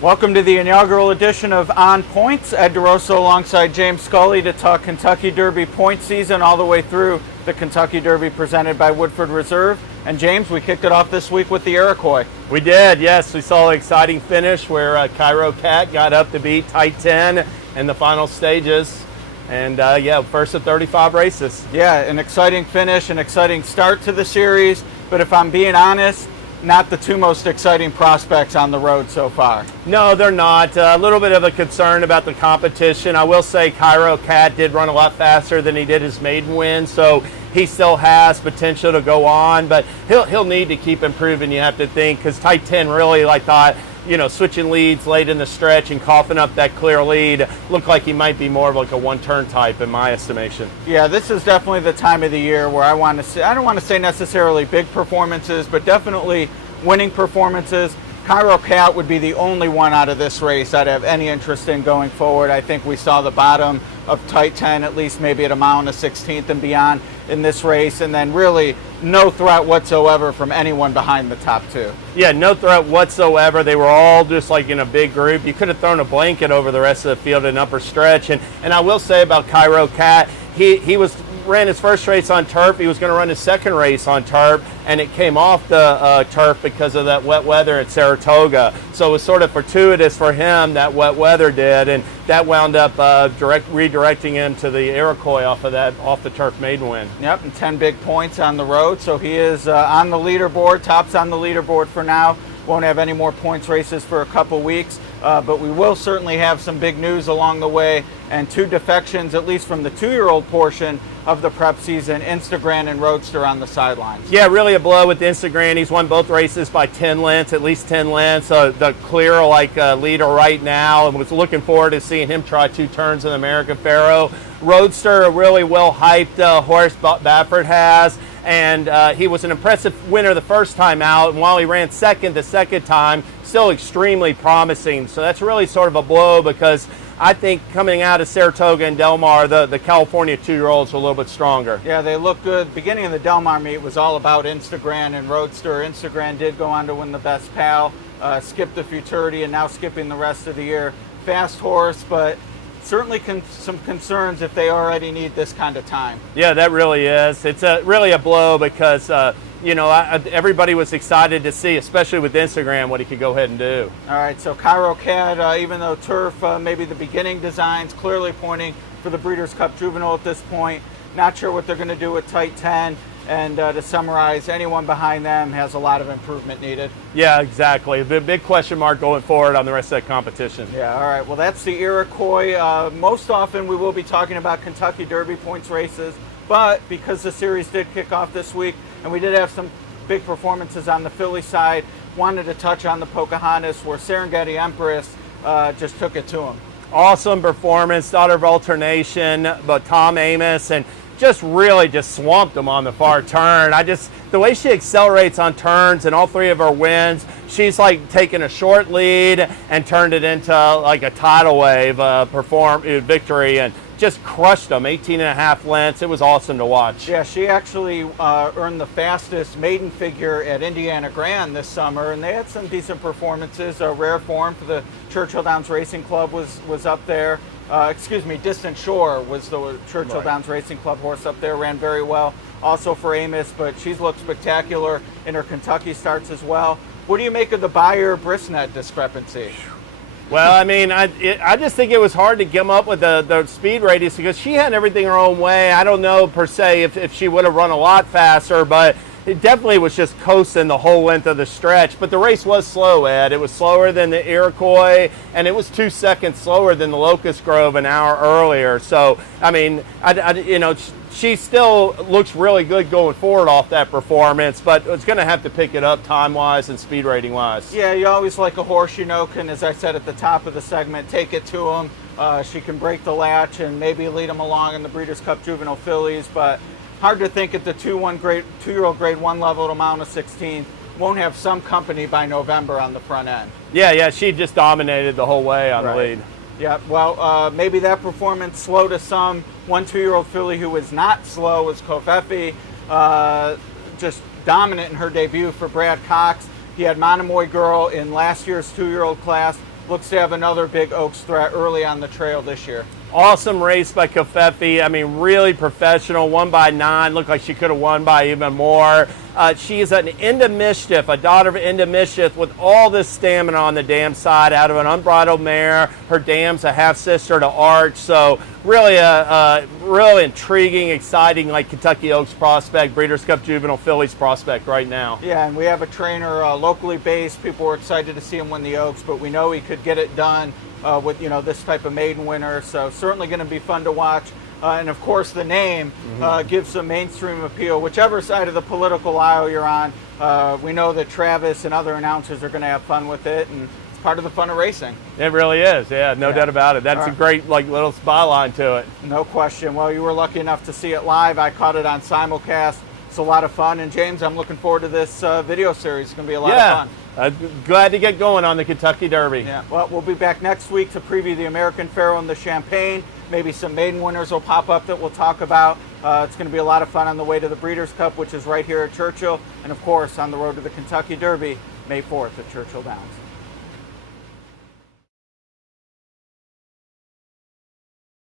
Welcome to the inaugural edition of On Points. Ed DeRosa alongside James Scully to talk Kentucky Derby point season all the way through the Kentucky Derby presented by Woodford Reserve. And James, we kicked it off this week with the Iroquois. We did, yes. We saw an exciting finish where Cairo Cat got up to beat Tight 10 in the final stages. And first of 35 races. Yeah, an exciting finish, an exciting start to the series. But if I'm being honest, not the two most exciting prospects on the road so far. No, they're not. A little bit of a concern about the competition. I will say Cairo Cat did run a lot faster than he did his maiden win, so he still has potential to go on, but he'll need to keep improving, you have to think, because Tight 10 really, thought, switching leads late in the stretch and coughing up that clear lead, looked like he might be more of like a one-turn type in my estimation. Yeah, this is definitely the time of the year where I don't want to say necessarily big performances, but definitely winning performances. Cairo Cat would be the only one out of this race I'd have any interest in going forward. I think we saw the bottom of Tight 10, at least maybe at a mile and a 16th and beyond in this race, and then really no threat whatsoever from anyone behind the top two. Yeah, no threat whatsoever. They were all just like in a big group. You could have thrown a blanket over the rest of the field in upper stretch. And I will say about Cairo Cat, he ran his first race on turf. He was going to run his second race on turf, and it came off the turf because of that wet weather at Saratoga. So it was sort of fortuitous for him, that wet weather did, and that wound up redirecting him to the Iroquois off the turf maiden win. Yep, and 10 big points on the road, so he is on the leaderboard, tops on the leaderboard for now. Won't have any more points races for a couple weeks, but we will certainly have some big news along the way, and two defections, at least from the 2-year-old portion of the prep season, Instagram and Roadster on the sidelines. Yeah, really a blow with Instagram. He's won both races by 10 lengths, at least 10 lengths. The clear leader right now, and was looking forward to seeing him try 2 turns in the American Pharoah. Roadster, a really well-hyped horse Baffert has, and he was an impressive winner the first time out, and while he ran second the second time, still extremely promising. So that's really sort of a blow, because I think coming out of Saratoga and Del Mar, the California 2-year-olds are a little bit stronger. Yeah, they look good. Beginning of the Del Mar meet was all about Instagram and Roadster. Instagram did go on to win the Best Pal, skipped the Futurity, and now skipping the rest of the year. Fast horse, but certainly some concerns if they already need this kind of time. Yeah, that really is. It's really a blow, because everybody was excited to see, especially with Instagram, what he could go ahead and do. All right, so Cairo Cat, even though turf, maybe the beginning designs clearly pointing for the Breeders' Cup Juvenile at this point. Not sure what they're going to do with Tight 10. And to summarize, anyone behind them has a lot of improvement needed. Yeah, exactly. The big question mark going forward on the rest of that competition. Yeah, all right. Well, that's the Iroquois. Most often we will be talking about Kentucky Derby points races, but because the series did kick off this week, and we did have some big performances on the filly side, wanted to touch on the Pocahontas, where Serengeti Empress just took it to him. Awesome performance, daughter of alternation, but Tom Amos, and just really swamped him on the far turn. The way she accelerates on turns and all 3 of her wins, she's like taken a short lead and turned it into like a tidal wave victory, and just crushed them, 18.5 lengths. It was awesome to watch. Yeah, she actually earned the fastest maiden figure at Indiana Grand this summer, and they had some decent performances. Rare Form for the Churchill Downs Racing Club was up there. Distant Shore was the Churchill Downs Racing Club horse up there, ran very well also for Amos, but she's looked spectacular in her Kentucky starts as well. What do you make of the Beyer-Brisnet discrepancy? Well, I mean, I just think it was hard to come up with the speed radius, because she had everything her own way. I don't know per se if she would have run a lot faster, but it definitely was just coasting the whole length of the stretch. But the race was slow, Ed. It was slower than the Iroquois, and it was 2 seconds slower than the Locust Grove an hour earlier. So, I mean, she still looks really good going forward off that performance, but it's going to have to pick it up time-wise and speed rating-wise. Yeah, you always like a horse, can, as I said at the top of the segment, take it to him. She can break the latch and maybe lead him along in the Breeders' Cup Juvenile fillies, but hard to think at the 2-year-old grade 1 level at a mile and a 16th won't have some company by November on the front end. Yeah, she just dominated the whole way on the lead. Yeah, well, maybe that performance slow to some. 1-2-year-old filly who was not slow was Covfefe, just dominant in her debut for Brad Cox. He had Monomoy Girl in last year's 2-year-old class, looks to have another big Oaks threat early on the trail this year. Awesome race by Covfefe. I mean, really professional. Won by 9. Looked like she could have won by even more. She is an Into Mischief, a daughter of Into Mischief, with all this stamina on the dam side out of an unbridled mare. Her dam's a half sister to Arch. So really a real intriguing, exciting, like Kentucky Oaks prospect, Breeders' Cup Juvenile Fillies prospect right now. Yeah, and we have a trainer locally based. People were excited to see him win the Oaks, but we know he could get it done with this type of maiden winner. So certainly going to be fun to watch. And of course, the name gives some mainstream appeal. Whichever side of the political aisle you're on, we know that Travis and other announcers are going to have fun with it, and it's part of the fun of racing. It really is, yeah, no doubt about it. That's a great little byline to it. No question. Well, you were lucky enough to see it live. I caught it on simulcast. It's a lot of fun. And James, I'm looking forward to this video series. It's going to be a lot of fun. Glad to get going on the Kentucky Derby. Yeah. Well, we'll be back next week to preview the American Pharoah and the Champagne. Maybe some maiden winners will pop up that we'll talk about. It's going to be a lot of fun on the way to the Breeders' Cup, which is right here at Churchill. And, of course, on the road to the Kentucky Derby, May 4th at Churchill Downs.